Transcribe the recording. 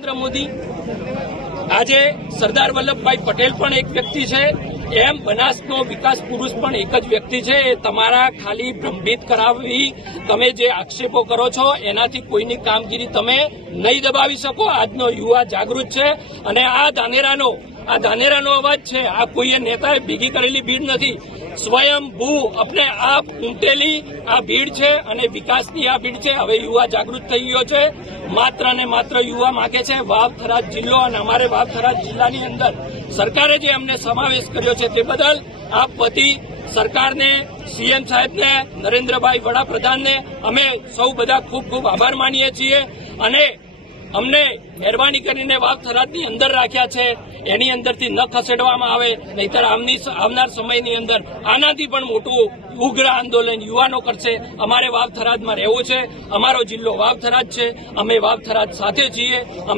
નરેન્દ્ર મોદી આજે સરદાર વલ્લભભાઈ પટેલ પણ એક વ્યક્તિ છે, એમ બનાસનો વિકાસ પુરુષ પણ એક જ વ્યક્તિ છે. એ તમારા ખાલી ભ્રમિત કરાવી તમે જે આક્ષેપો કરો છો એનાથી કોઈની કામગીરી તમે નહીં દબાવી શકો. આજનો યુવા જાગૃત છે અને આ ધાનેરાનો અવાજ છે. આ કોઈ નેતાએ ભેગી કરેલી ભીડ નથી, સ્વયંભૂ અપને આપ ઉમટેલી આ ભીડ છે અને વિકાસની આ ભીડ છે. હવે યુવા જાગૃત થઈ ગયો છે. માત્ર ને માત્ર યુવા માંગે છે વાવ થરાદ જિલ્લો, અને અમારે વાવ થરાદ જિલ્લાની અંદર સરકારે જે અમને સમાવેશ કર્યો છે તે બદલ આપ વતી સરકારને, સીએમ સાહેબને, નરેન્દ્રભાઈ વડાપ્રધાનને અમે સૌ બધા ખૂબ ખૂબ આભાર માનીએ છીએ. અને અમને મહેરબાની કરીને વાવ થરાદની અંદર રાખ્યા છે, એની અંદરથી ન ખસેડવામાં આવે, નહીતર આવનાર સમયની અંદર આનાથી પણ મોટું ઉગ્ર આંદોલન યુવાનો કરશે. અમારે વાવ થરાદમાં રહેવું છે. અમારો જિલ્લો વાવ થરાદ છે. અમે વાવ થરાદ સાથે છીએ.